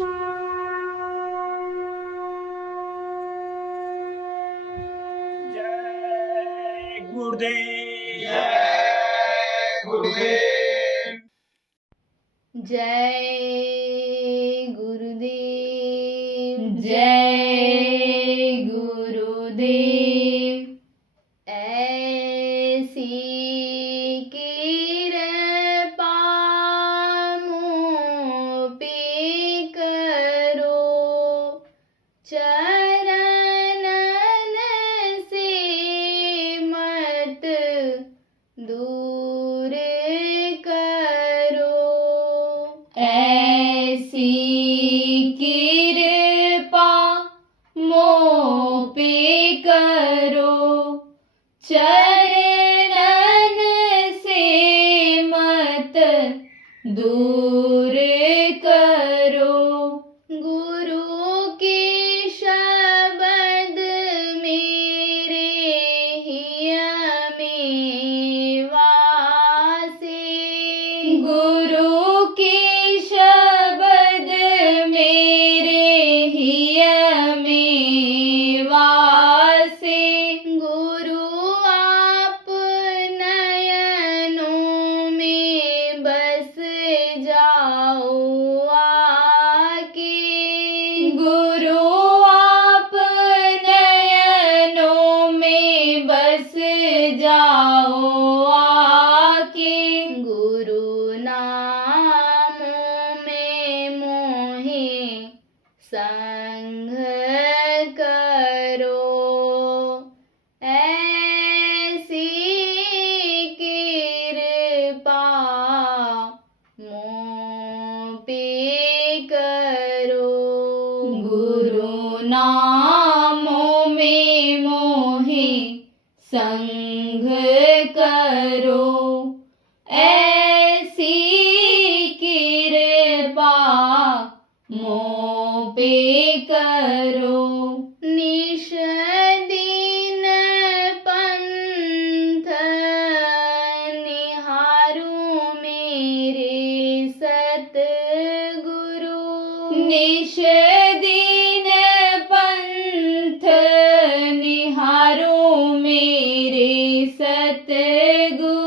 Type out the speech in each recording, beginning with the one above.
जय गुरुदेव। जय गुरुदेव। जय गुरुदेव। जय गुरुदेव। ऐसी कृपा मुझ पे करो, चरणन से मत दूर करो। ऐसी कृपा मुझ पे करो, चरणन से मत दूर करो। गुरु के शब्द मेरे हिय में वासे, गुरु के शब्द मेरे हिय में वासे। गुरु आप नयनों में बस जाओ आके, गुरु आप नयनों में बस जाओ आके। गुरु नामों में मोहे संग करो, ऐसी कृपा मुझ पे करो। गुरु नामों में मोहे संग करो, ऐसी कृपा मुझ पे करो। निश दिन पंथ निहारूं मेरे सतगुरु, निश दिन पंथ निहारूं मेरे सतगुरु।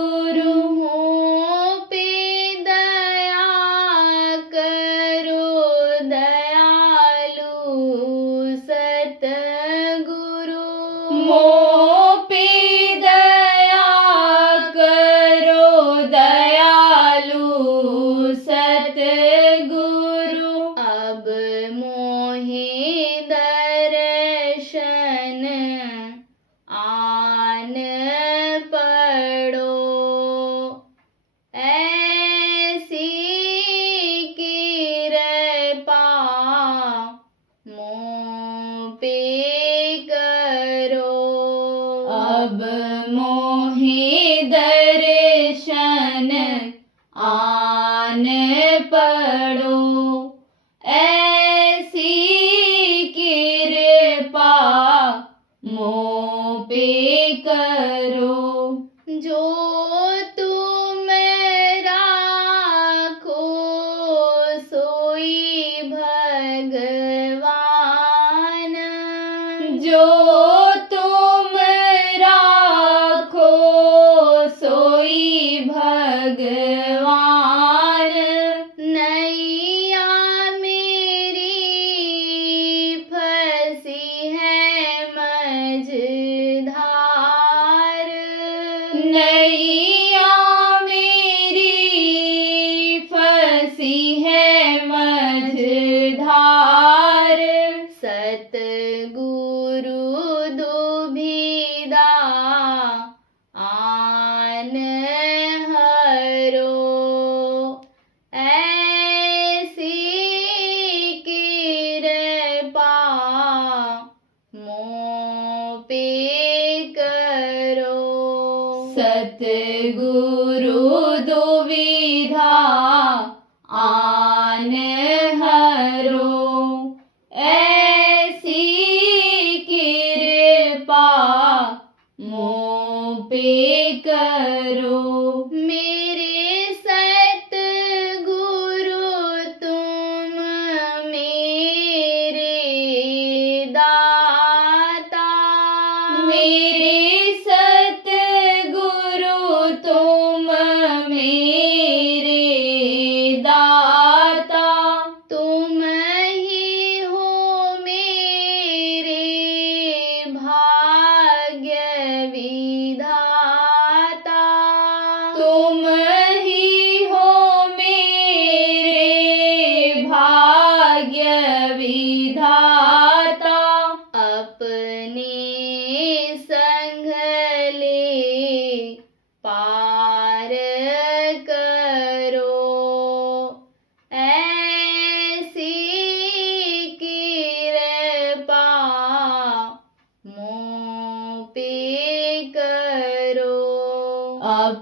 मुझ पे दया करो दयालु सतगुरु, मुझ पे दया करो दयालु सतगुरु। अब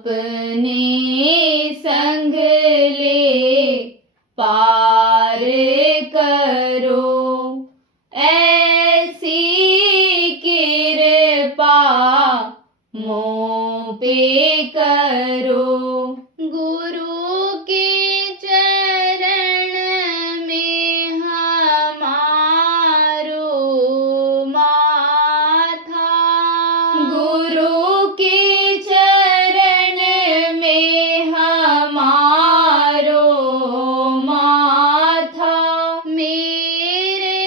अपने संग ले पार करो, ऐसी कृपा मों पे करो। गुरु के चरण में हमारो माथा, गुरु के चरण में हमारो माथा। मेरे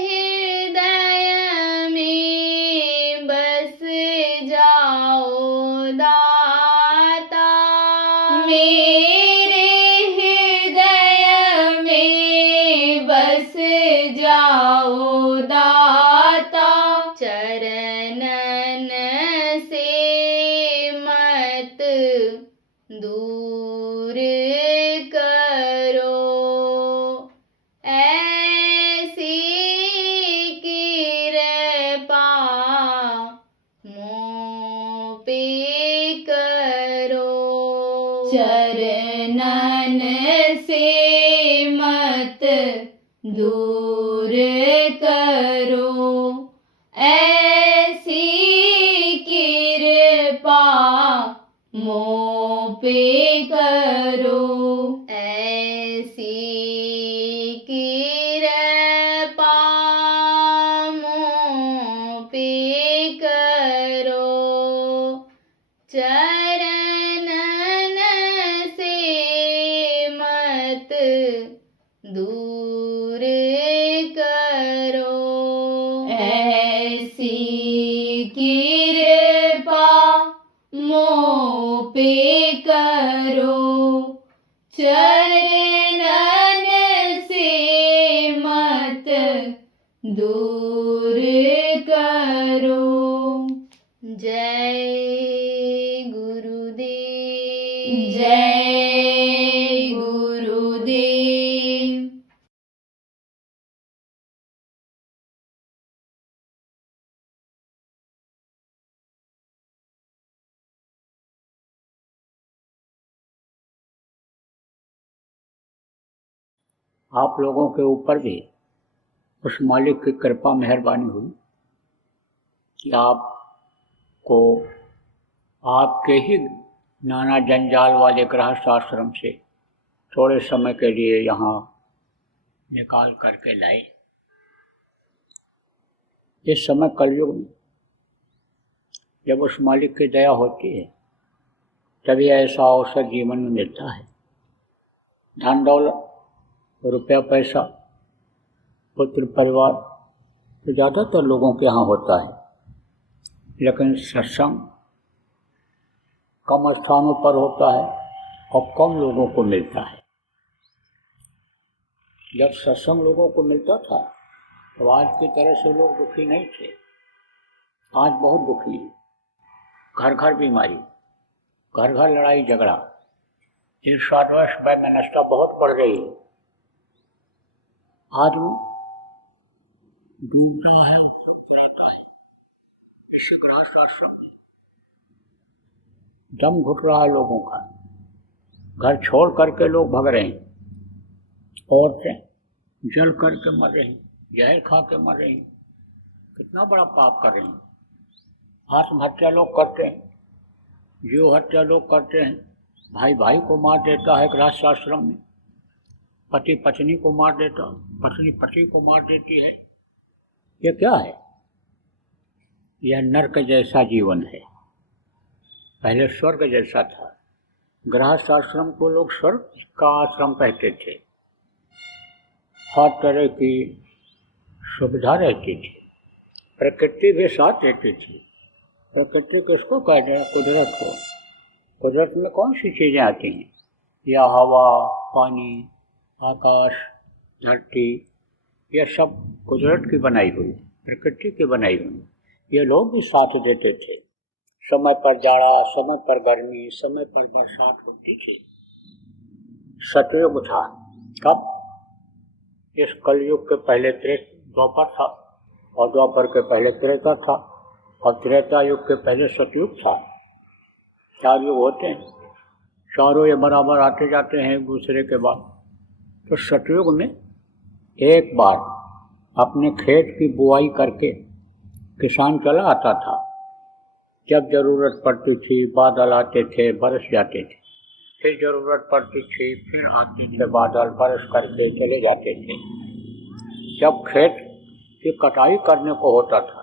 हृदय में बस जाओ दाता, मेरे हृदय में बस जाओ दाता। चरणन से मत दूर करो, ऐसी कृपा मों पे करो। चरणन से मत दूर करो, ऐसी कृपा मों पे करो। ऐसी कृपा मों पे करो। चरणन से मत दूर करो, ऐसी कृपा मों पे करो। चरणन से मत दूर करो। जय गुरुदेव, जय गुरुदेव। आप लोगों के ऊपर भी उस मालिक की कृपा मेहरबानी हुई कि आपको आपके ही नाना जंजाल वाले गृहस्थ आश्रम से थोड़े समय के लिए यहाँ निकाल करके लाए। इस समय कलयुग में जब उस मालिक की दया होती है तभी ऐसा अवसर जीवन में मिलता है। धन दौलत, रुपया पैसा, पुत्र परिवार तो ज़्यादातर लोगों के यहाँ होता है, लेकिन सत्संग कम स्थानों पर होता है और कम लोगों को मिलता है। जब सत्संग लोगों को मिलता था तो आज की तरह से लोग दुखी नहीं थे। आज बहुत दुखी है। घर घर बीमारी, घर घर लड़ाई झगड़ा, ईर्ष्या-द्वेष वैमनस्यता बहुत बढ़ रही है। आदमी डूबता है और तड़पता रहता है। इससे गृहस्थ आश्रम में दम घुट रहा है लोगों का। घर छोड़ करके लोग भाग रहे हैं, औरतें जल करके मर रही, जहर खा के मर रही। कितना बड़ा पाप कर रही हैं। आत्महत्या लोग करते हैं, जीव हत्या लोग करते हैं। भाई भाई को मार देता है गृहस्थ आश्रम में, पति पत्नी को मार देता, पत्नी पति को मार देती है। ये क्या है? यह नरक जैसा जीवन है। पहले स्वर्ग जैसा था। गृहस्थ आश्रम को लोग स्वर्ग का आश्रम कहते थे। हर तरह की सुविधा रहती थी, प्रकृति भी साथ रहती थी। प्रकृति किसको कहते हैं? कुदरत को। कुदरत में कौन सी चीज़ें आती हैं? या हवा, पानी, आकाश, धरती, यह सब कुदरत की बनाई हुई, प्रकृति की बनाई हुई। ये लोग भी साथ देते थे। समय पर जाड़ा, समय पर गर्मी, समय पर बरसात होती थी। सतयुग था। कब? इस कलयुग के पहले द्वापर था, और द्वापर के पहले त्रेता था, और त्रेता युग के पहले सतयुग था। चार युग होते हैं, चारों ये बराबर आते जाते हैं एक दूसरे के बाद। तो सतयुग में एक बार अपने खेत की बुआई करके किसान चला आता था। जब जरूरत पड़ती थी बादल आते थे, बरस जाते थे, फिर जरूरत पड़ती थी फिर आते थे बादल, बरस करके चले जाते थे। जब खेत की कटाई करने को होता था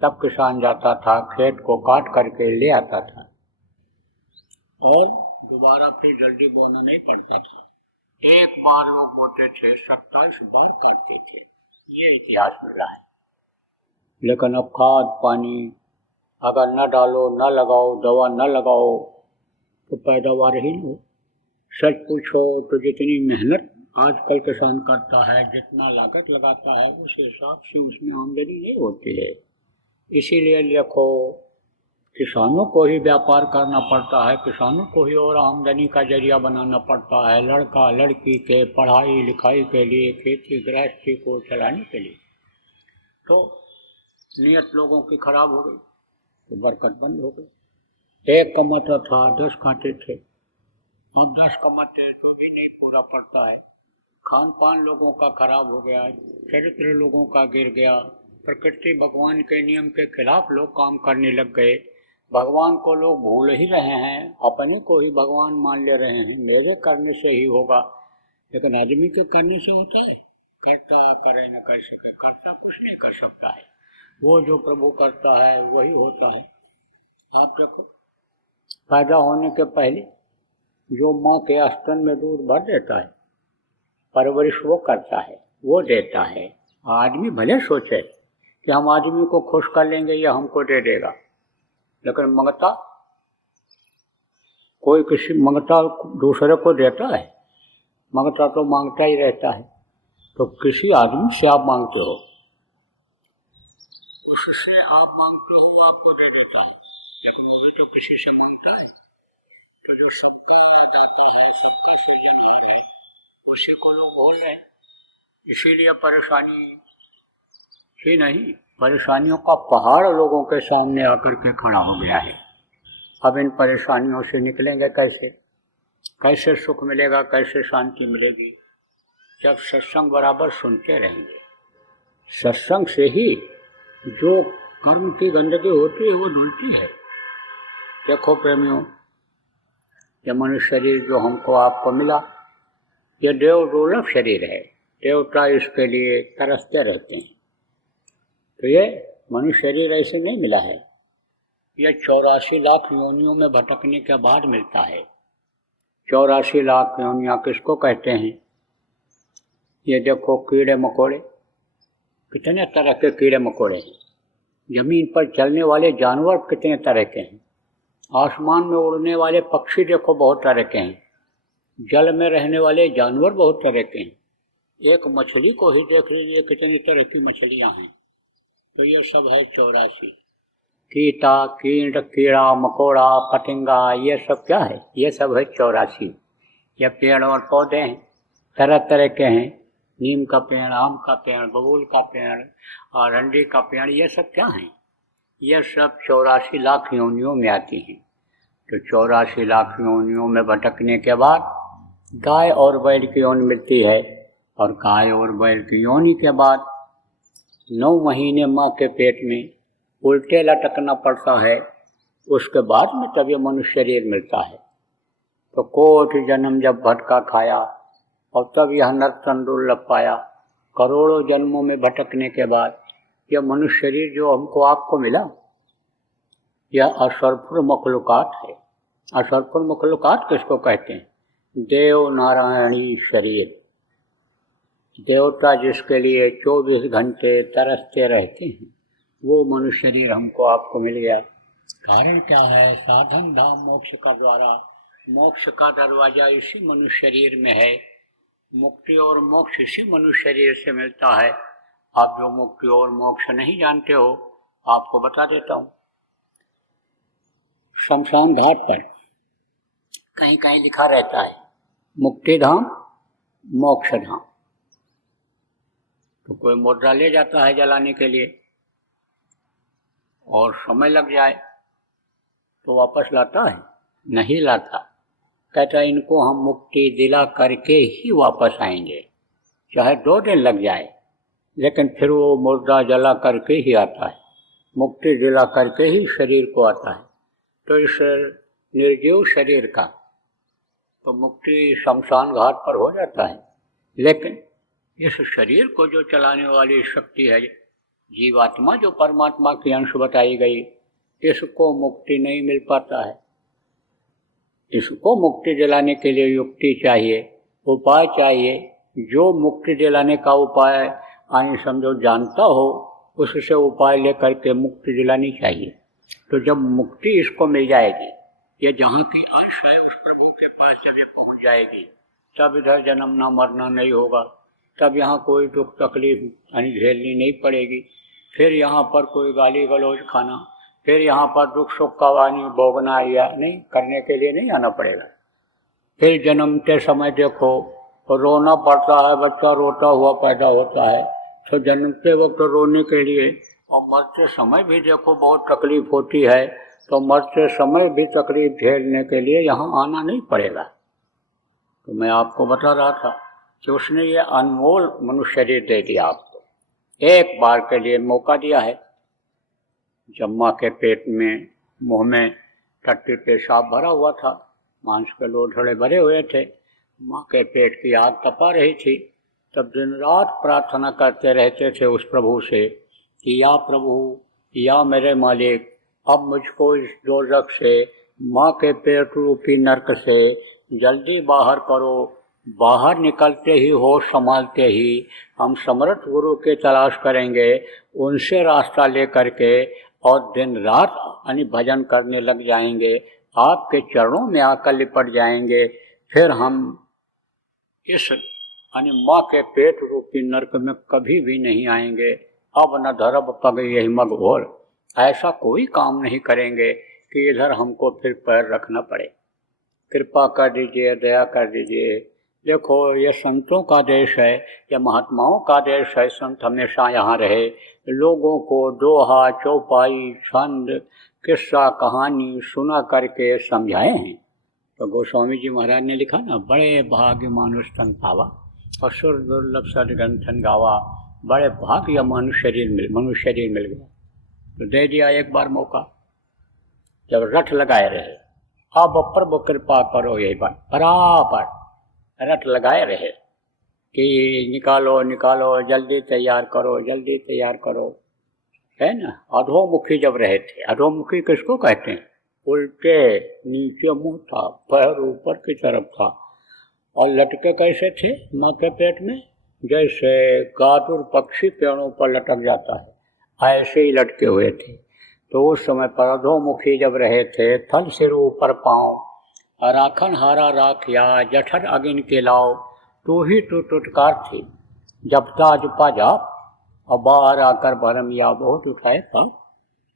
तब किसान जाता था, खेत को काट करके ले आता था और दोबारा फिर जल्दी बोना नहीं पड़ता था। एक बार लोग बोते थे, 27 बार काटते थे। ये इतिहास मिल रहा है। लेकिन अब खाद पानी अगर न डालो, न लगाओ, दवा न लगाओ तो पैदावार ही नहीं हो। सच पूछो तो जितनी मेहनत आजकल किसान करता है, जितना लागत लगाता है, उस हिसाब से उसमें आमदनी नहीं होती है। इसीलिए देखो, किसानों को ही व्यापार करना पड़ता है, किसानों को ही और आमदनी का जरिया बनाना पड़ता है, लड़का लड़की के पढ़ाई लिखाई के लिए, खेती गृहस्थी को चलाने के लिए। तो नियत लोगों की खराब हो गई तो बरकत बंद हो गई। एक कमाता था 10 खाते थे, अब 10 कमाते तो भी नहीं पूरा पड़ता है। खान पान लोगों का खराब हो गया, चरित्र लोगों का गिर गया, प्रकृति भगवान के नियम के खिलाफ लोग काम करने लग गए। भगवान को लोग भूल ही रहे हैं, अपने को ही भगवान मान ले रहे हैं, मेरे करने से ही होगा। लेकिन आदमी के करने से होता है? करता करे न कर सके, करता कुछ नहीं कर सकता है। वो जो प्रभु करता है वही होता है। आप देखो, पैदा होने के पहले जो माँ के स्तन में दूध भर देता है, परवरिश वो करता है, वो देता है। आदमी भले सोचे कि हम आदमी को खुश कर लेंगे या हमको दे देगा, लेकिन मंगता कोई किसी मंगता दूसरे को देता है? मंगता तो मांगता ही रहता है। तो किसी आदमी से आप मांगते हो, उससे आप मांगते हो, आपको दे देता है। लेकिन वो तो किसी से मांगता है। तो जो सबका दाता है, सबका सृजनहार है, उसी को लोग बोल रहे हैं। इसीलिए परेशानी ही नहीं, परेशानियों का पहाड़ लोगों के सामने आकर के खड़ा हो गया है। अब इन परेशानियों से निकलेंगे कैसे? कैसे सुख मिलेगा, कैसे शांति मिलेगी? जब सत्संग बराबर सुनते रहेंगे। सत्संग से ही जो कर्म की गंदगी होती है वो धुलती है। देखो प्रेमियों, ये मनुष्य शरीर जो हमको आपको मिला, ये देव दुर्लभ शरीर है। देवता इसके लिए तरसते रहते हैं। तो ये मनुष्य शरीर ऐसे नहीं मिला है, यह 84 लाख योनियों में भटकने के बाद मिलता है। 84 लाख योनियाँ किसको कहते हैं? ये देखो, कीड़े मकोड़े, कितने तरह के कीड़े मकोड़े हैं। जमीन पर चलने वाले जानवर कितने तरह के हैं। आसमान में उड़ने वाले पक्षी देखो बहुत तरह के हैं। जल में रहने वाले जानवर बहुत तरह के हैं। एक मछली को ही देख लीजिए कितनी तरह की मछलियां हैं। तो ये सब है 84। कीटा, कीट, कीड़ा मकोड़ा, पतंगा, ये सब क्या है? ये सब है 84। ये पेड़ और पौधे हैं, तरह तरह के हैं। नीम का पेड़, आम का पेड़, बबूल का पेड़ और अरंडी का पेड़, ये सब क्या हैं? ये सब 84 लाख योनियों में आती हैं। तो 84 लाख योनियों में भटकने के बाद गाय और बैल की योनि मिलती है, और गाय और बैल की योनि के बाद 9 महीने माँ के पेट में उल्टे लटकना पड़ता है। उसके बाद में तब ये मनुष्य शरीर मिलता है। तो कोटि जन्म जब भटका खाया और तब यह नरतन दुर्लभ पाया। करोड़ों जन्मों में भटकने के बाद यह मनुष्य शरीर जो हमको आपको मिला, यह असरफुर मखलूकात है। असरफुर मखलूकात किसको कहते हैं? देव नारायणी शरीर। देवता जिसके लिए 24 घंटे तरसते रहते हैं, वो मनुष्य शरीर हमको आपको मिल गया। कारण क्या है? साधन धाम मोक्ष का द्वारा। मोक्ष का दरवाजा इसी मनुष्य शरीर में है। मुक्ति और मोक्ष इसी मनुष्य शरीर से मिलता है। आप जो मुक्ति और मोक्ष नहीं जानते हो, आपको बता देता हूँ। शमशान घाट पर कहीं कहीं लिखा रहता है मुक्ति धाम, मोक्ष धाम। तो कोई मुद्रा ले जाता है जलाने के लिए और समय लग जाए तो वापस लाता है? नहीं लाता। कहता इनको हम मुक्ति दिला करके ही वापस आएंगे, चाहे 2 दिन लग जाए, लेकिन फिर वो मुर्दा जला करके ही आता है, मुक्ति दिला करके ही शरीर को आता है। तो इस निर्जीव शरीर का तो मुक्ति शमशान घाट पर हो जाता है, लेकिन इस शरीर को जो चलाने वाली शक्ति है जीवात्मा, जो परमात्मा की अंश बताई गई, इसको मुक्ति नहीं मिल पाता है। इसको मुक्ति दिलाने के लिए युक्ति चाहिए, उपाय चाहिए। जो मुक्ति दिलाने का उपाय यानी समझो जानता हो, उससे उपाय लेकर के मुक्ति दिलानी चाहिए। तो जब मुक्ति इसको मिल जाएगी, ये जहाँ की अंश है उस प्रभु के पास जब ये पहुँच जाएगी, तब इधर जन्मना मरना नहीं होगा, तब यहाँ कोई दुख तकलीफ यानी झेलनी नहीं पड़ेगी। फिर यहाँ पर कोई गाली गलौज खाना, फिर यहाँ पर दुख सुख का वाणी भोगना या नहीं करने के लिए नहीं आना पड़ेगा। फिर जन्मते समय देखो रोना पड़ता है, बच्चा रोता हुआ पैदा होता है, तो जन्मते वक्त रोने के लिए, और मरते समय भी देखो बहुत तकलीफ होती है, तो मरते समय भी तकलीफ झेलने के लिए यहाँ आना नहीं पड़ेगा। तो मैं आपको बता रहा था कि उसने ये अनमोल मनुष्य शरीर दे दिया आपको, एक बार के लिए मौका दिया है। जब माँ के पेट में मुँह में टट्टी पेशाब भरा हुआ था, मांस के लोथड़े भरे हुए थे, माँ के पेट की आग तपा रही थी, तब दिन रात प्रार्थना करते रहते थे उस प्रभु से कि या प्रभु, या मेरे मालिक, अब मुझको इस दोजख से, माँ के पेट रूपी नरक से जल्दी बाहर करो। बाहर निकलते ही होश संभालते ही हम समर्थ गुरु की तलाश करेंगे, उनसे रास्ता ले करके और दिन रात यानी भजन करने लग जाएंगे, आपके चरणों में आकर लिपट जाएंगे। फिर हम इस यानी माँ के पेट रूपी नरक में कभी भी नहीं आएंगे। अब न धरब पग यही मग घोर, ऐसा कोई काम नहीं करेंगे कि इधर हमको फिर पैर रखना पड़े। कृपा कर दीजिए, दया कर दीजिए। देखो ये संतों का देश है, ये महात्माओं का देश है, संत हमेशा यहाँ रहे, लोगों को दोहा चौपाई छंद किस्सा कहानी सुना करके समझाए हैं। तो गोस्वामी जी महाराज ने लिखा ना, बड़े भाग्य मानुष तन पावा और सुर दुर्लभ सदग्रंथन गावा, बड़े भाग्य मनुष्य शरीर मिल गया। तो दे दिया एक बार मौका, जब रट लगाए रहे, अब प्रभु कृपा करो, यही बात बराबर रट लगाए रहे कि निकालो निकालो, जल्दी तैयार करो, जल्दी तैयार करो, है ना। अधोमुखी जब रहे थे, अधोमुखी किसको कहते हैं? उल्टे नीचे मुंह था, पैर ऊपर की तरफ था, और लटके कैसे थे माँ के पेट में? जैसे गादुर पक्षी पेड़ों पर लटक जाता है, ऐसे ही लटके हुए थे। तो उस समय पर अधोमुखी जब रहे थे, थल सिर ऊपर पाँव, राखन हारा राखिया, जठर अगिन के लाओ, तू ही तो टुटकार थी, जपता जपा जाप, और बाहर आकर भरम या बहुत उठाए पाप।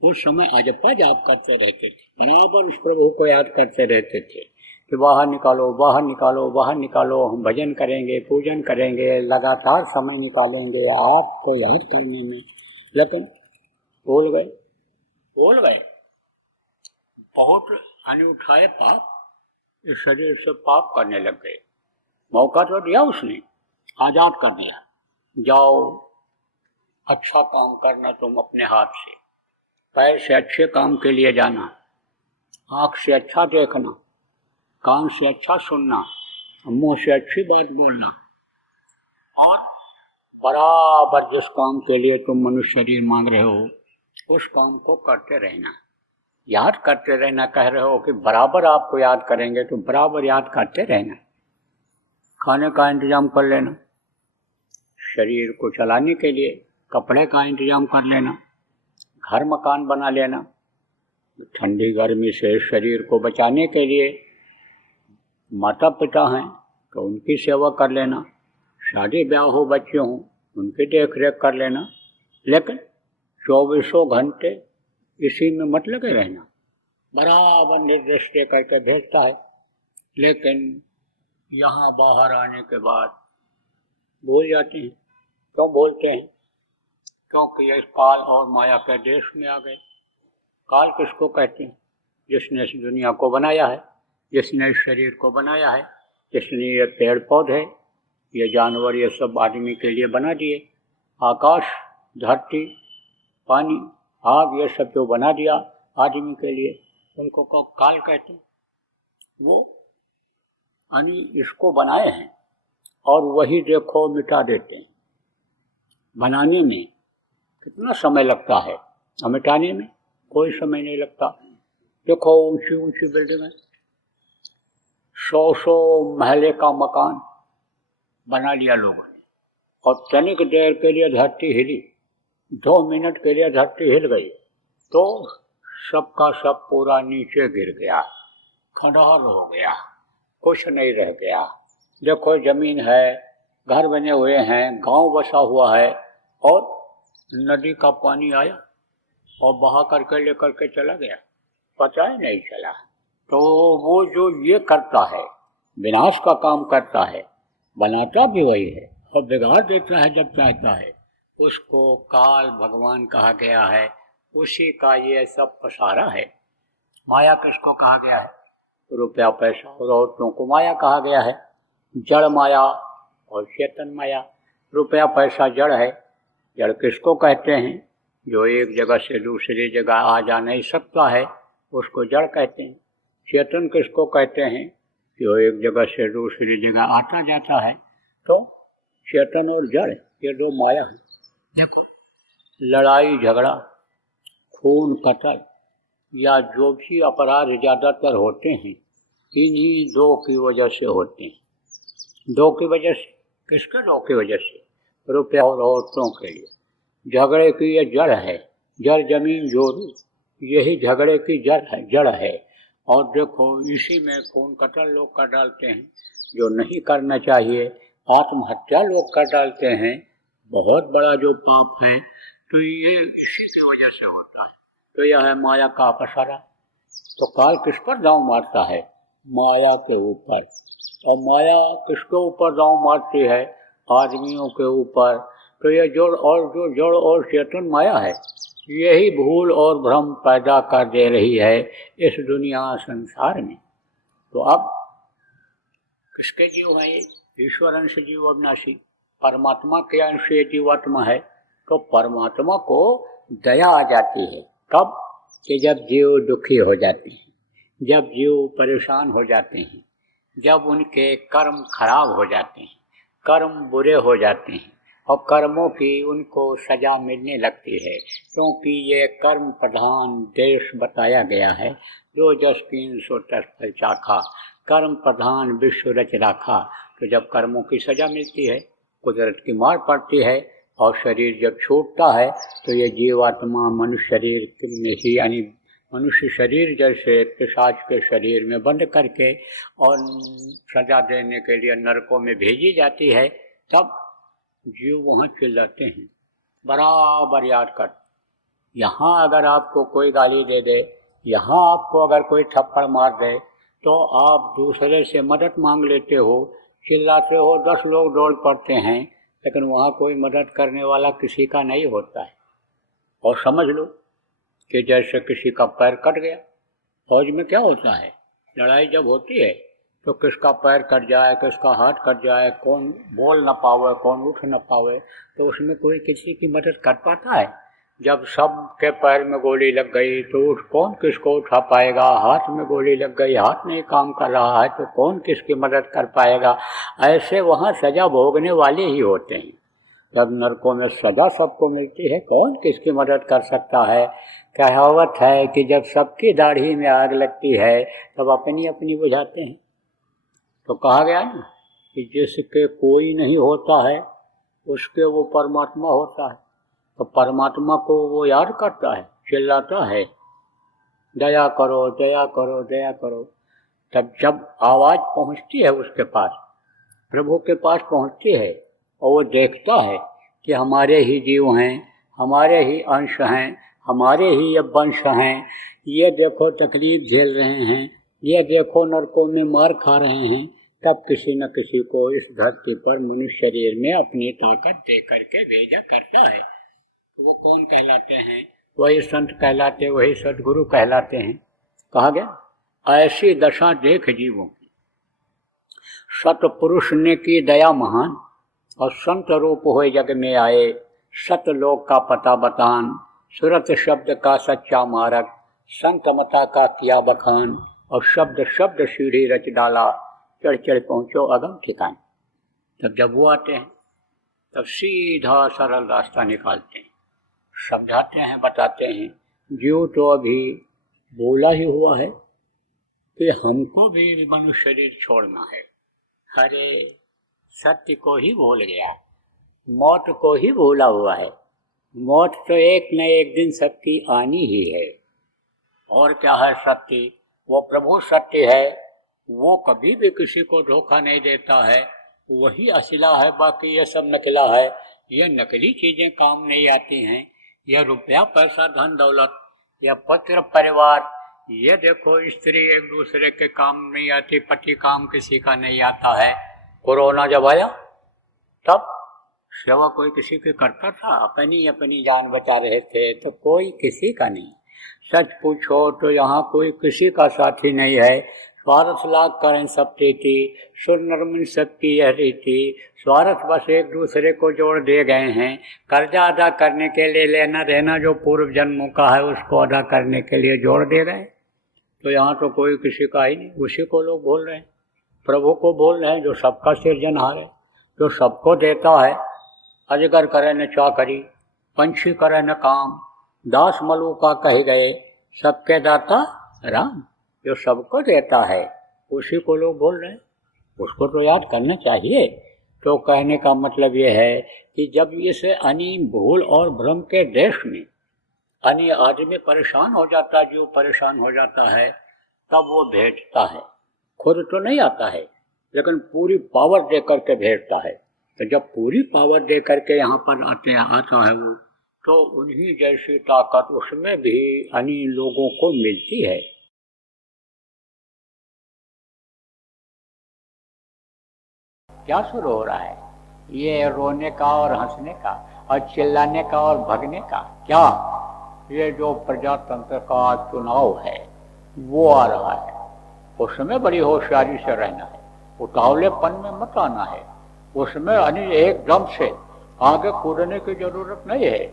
उस समय अजपा जाप करते रहते थे, बराबर उस प्रभु को याद करते रहते थे कि बाहर निकालो, बाहर निकालो, बाहर निकालो, हम भजन करेंगे, पूजन करेंगे, लगातार समय निकालेंगे आपको याद करने में। लेकिन भूल गए, बहुत हानि उठाए पाप, इस शरीर से पाप करने लग गए। मौका तो दिया उसने, आजाद कर दिया, जाओ अच्छा काम करना तुम अपने हाथ से, पैर से अच्छे काम के लिए जाना, आँख से अच्छा देखना, कान से अच्छा सुनना, मुंह से अच्छी बात बोलना, और बराबर जिस काम के लिए तुम मनुष्य शरीर मांग रहे हो उस काम को करते रहना, याद करते रहना। कह रहे हो कि बराबर आपको याद करेंगे, तो बराबर याद करते रहना। खाने का इंतजाम कर लेना, शरीर को चलाने के लिए कपड़े का इंतजाम कर लेना, घर मकान बना लेना, ठंडी गर्मी से शरीर को बचाने के लिए माता पिता हैं तो उनकी सेवा कर लेना, शादी ब्याह हो, बच्चे हों, उनकी देख रेख कर लेना। लेकिन 24 घंटे इसी में मत लगे रहना, बराबर निर्देश दे करके भेजता है। लेकिन यहाँ बाहर आने के बाद भूल जाते हैं। क्यों बोलते हैं? क्योंकि इस काल और माया के देश में आ गए। काल किसको कहते हैं? जिसने इस दुनिया को बनाया है। जिसने इस शरीर को बनाया है, जिसने ये पेड़ पौधे, ये जानवर, ये सब आदमी के लिए बना दिए, आकाश, धरती, पानी, आग, ये सब जो बना दिया आदमी के लिए, उनको काल कहते हैं। वो यानी इसको बनाए हैं और वही देखो मिटा देते हैं। बनाने में कितना समय लगता है और मिटाने में कोई समय नहीं लगता। देखो ऊंची ऊंची बिल्डिंग है, 100 महले का मकान बना लिया लोगों ने, और तनिक देर के लिए धरती हिली, 2 मिनट के लिए धरती हिल गई तो सबका सब पूरा नीचे गिर गया, खंडहर हो गया, कुछ नहीं रह गया। देखो जमीन है, घर बने हुए हैं, गांव बसा हुआ है, और नदी का पानी आया और बहा करके लेकर के चला गया, पता ही नहीं चला। तो वो जो ये करता है, विनाश का काम करता है, बनाता भी वही है और बिगाड़ देता है जब चाहता है, उसको काल भगवान कहा गया है। उसी का ये सब पसारा है। माया किसको कहा गया है? रुपया पैसा और औरतों को माया कहा गया है। जड़ माया और चेतन माया। रुपया पैसा जड़ है। जड़ किसको कहते हैं? जो एक जगह से दूसरी जगह आ जा नहीं सकता है, उसको जड़ कहते हैं। चेतन किसको कहते हैं? जो एक जगह से दूसरी जगह आता जाता है। तो चेतन और जड़ ये दो माया है। देखो लड़ाई झगड़ा, खून कतल या जो भी अपराध ज़्यादातर होते हैं, इन्हीं दो की वजह से होते हैं। दो की वजह से, किसके दो की वजह से? रुपया और औरतों के लिए। झगड़े की ये जड़ है। जड़ जमीन जोरू, यही झगड़े की जड़ है। और देखो इसी में खून कतल लोग कर डालते हैं, जो नहीं करना चाहिए। आत्महत्या लोग कर डालते हैं, बहुत बड़ा जो पाप है। तो ये इसी की वजह से होता है। तो यह है माया का पसारा। तो काल किस पर दांव मारता है? माया के ऊपर। और माया किसके ऊपर दांव मारती है? आदमियों के ऊपर। तो ये जड़ और चेतन माया है, यही भूल और भ्रम पैदा कर दे रही है इस दुनिया संसार में। तो अब किसके जीव है? ईश्वर अंश जीव अविनाशी, परमात्मा के अंश ये जीवात्मा है। तो परमात्मा को दया आ जाती है कब? कि जब जीव दुखी हो जाते हैं, जब जीव परेशान हो जाते हैं, जब उनके कर्म खराब हो जाते हैं, कर्म बुरे हो जाते हैं और कर्मों की उनको सजा मिलने लगती है। क्योंकि ये कर्म प्रधान देश बताया गया है। जो जस कीन सो तस फल चाखा, कर्म प्रधान विश्व रच राखा। तो जब कर्मों की सजा मिलती है, कुदरत की मार पड़ती है और शरीर जब छूटता है, तो ये जीवात्मा मनुष्य शरीर में ही, यानी मनुष्य शरीर जैसे पिशाच के शरीर में बंद करके और सजा देने के लिए नरकों में भेजी जाती है। तब जीव वहाँ चिल्लाते हैं, बराबर याद कर। यहाँ अगर आपको कोई गाली दे दे, यहाँ आपको अगर कोई थप्पड़ मार दे, तो आप दूसरे से मदद मांग लेते हो, चिल्लाते हो, 10 लोग दौड़ पड़ते हैं, लेकिन वहाँ कोई मदद करने वाला किसी का नहीं होता है। और समझ लो कि जैसे किसी का पैर कट गया। फौज में क्या होता है? लड़ाई जब होती है तो किसका पैर कट जाए, किसका हाथ कट जाए, कौन बोल न पावे, कौन उठ न पावे, तो उसमें कोई किसी की मदद कर पाता है? जब सब के पैर में गोली लग गई तो कौन किसको उठा पाएगा? हाथ में गोली लग गई, हाथ नहीं काम कर रहा है, तो कौन किसकी मदद कर पाएगा? ऐसे वहाँ सजा भोगने वाले ही होते हैं। जब नरकों में सजा सबको मिलती है, कौन किसकी मदद कर सकता है? कहावत है कि जब सबकी दाढ़ी में आग लगती है तब अपनी अपनी बुझाते हैं। तो कहा गया ना कि जिसके कोई नहीं होता है उसके वो परमात्मा होता है। तो परमात्मा को वो याद करता है, चिल्लाता है, दया करो दया करो दया करो। तब जब आवाज़ पहुंचती है उसके पास, प्रभु के पास पहुंचती है, और वो देखता है कि हमारे ही जीव हैं, हमारे ही अंश हैं, हमारे ही ये वंश हैं, ये देखो तकलीफ झेल रहे हैं, ये देखो नरकों में मार खा रहे हैं, तब किसी न किसी को इस धरती पर मनुष्य शरीर में अपनी ताकत दे करके भेजा करता है। तो वो कौन कहलाते हैं? वही संत कहलाते, वही सदगुरु कहलाते हैं। कहा गया ऐसी दशा देख जीवों की। सतपुरुष ने की दया महान, और संत रूप होए जग में आए। सतलोक का पता बतान, सुरत शब्द का सच्चा मारक। संत मता का किया बखान, और शब्द शब्द सीढ़ी रच डाला। चढ़ चढ़ पहुँचो अगम ठिकान। तब जब वो आते हैं तब सीधा सरल रास्ता निकालते हैं, समझाते हैं, बताते हैं। जो तो अभी बोला ही हुआ है कि हमको भी मनुष्य शरीर छोड़ना है। अरे सत्य को ही भूल गया, मौत को ही भूला हुआ है। मौत तो एक न एक दिन सबकी आनी ही है। और क्या है सत्य? वो प्रभु सत्य है, वो कभी भी किसी को धोखा नहीं देता है। वही असला है, बाकी ये सब नकला है। ये नकली चीज़ें काम नहीं आती हैं। यह रुपया पैसा धन दौलत या पत्र परिवार, ये देखो स्त्री एक दूसरे के काम नहीं आती, पति काम किसी का नहीं आता है। कोरोना जब आया तब सेवा कोई किसी की करता था? अपनी अपनी जान बचा रहे थे, तो कोई किसी का नहीं। सच पूछो तो यहाँ कोई किसी का साथी नहीं है। स्वार्थ लाग करें सब प्रीति, सुर नरमन सबकी यह रीति। स्वार्थ बस एक दूसरे को जोड़ दिए गए हैं। कर्जा अदा करने के लिए लेना देना जो पूर्व जन्मों का है, उसको अदा करने के लिए जोड़ दिए गए। तो यहाँ तो कोई किसी का ही नहीं। उसी को लोग बोल रहे हैं, प्रभु को बोल रहे हैं, जो सबका सिरजनहार है, जो सबको देता है। अजगर करे न चाकरी, पंछी करे न काम। दास मलू का कह गए, सबके दाता राम। जो सबको देता है उसी को लोग बोल रहे हैं, उसको तो याद करना चाहिए। तो कहने का मतलब ये है कि जब इस अनी भूल और भ्रम के देश में अनी आदमी परेशान हो जाता है, जो परेशान हो जाता है, तब वो भेजता है। खुद तो नहीं आता है, लेकिन पूरी पावर दे करके भेजता है। तो जब पूरी पावर दे करके यहाँ पर आता है वो, तो उन्हीं जैसी ताकत उसमें भी अनी लोगों को मिलती है। क्या शुरू हो रहा है? ये रोने का और हंसने का और चिल्लाने का और भगने का। क्या ये जो प्रजातंत्र का चुनाव है वो आ रहा है, उसमें बड़ी होशियारी से रहना है। उतावलेपन में मत आना है। उसमें एकदम से आगे कूदने की जरूरत नहीं है,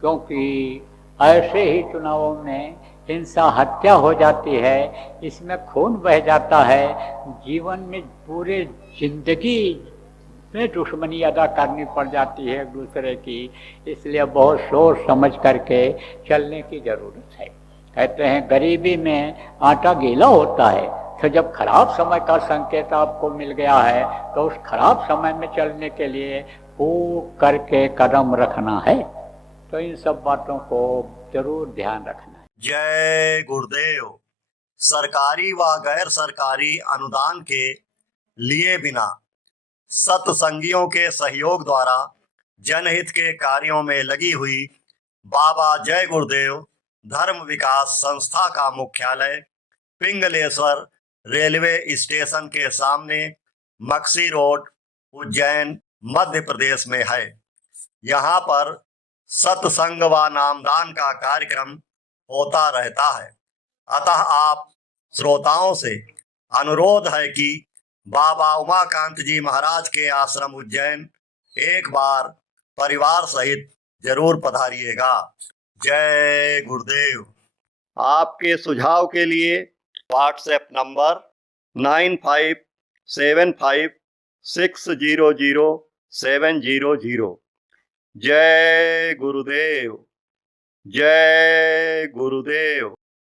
क्योंकि ऐसे ही चुनावों में हिंसा हत्या हो जाती है, इसमें खून बह जाता है। जीवन में पूरे जिंदगी में दुश्मनी अदा करनी पड़ जाती है एक दूसरे की। इसलिए बहुत सोच समझ करके चलने की जरूरत है। कहते हैं गरीबी में आटा गीला होता है। तो जब खराब समय का संकेत आपको मिल गया है, तो उस खराब समय में चलने के लिए फूक करके कदम रखना है। तो इन सब बातों को जरूर ध्यान रखना है। जय गुरुदेव। सरकारी व गैर सरकारी अनुदान के लिए बिना सत्संगियों के सहयोग द्वारा जनहित के कार्यों में लगी हुई बाबा जय गुरुदेव धर्म विकास संस्था का मुख्यालय पिंगलेश्वर रेलवे स्टेशन के सामने मक्सी रोड, उज्जैन, मध्य प्रदेश में है। यहाँ पर सत्संग व नामदान का कार्यक्रम होता रहता है। अतः आप श्रोताओं से अनुरोध है कि बाबा उमाकांत जी महाराज के आश्रम उज्जैन एक बार परिवार सहित जरूर पधारिएगा। जय गुरुदेव। आपके सुझाव के लिए व्हाट्सएप नंबर 9575600700। जय गुरुदेव। जय गुरुदेव।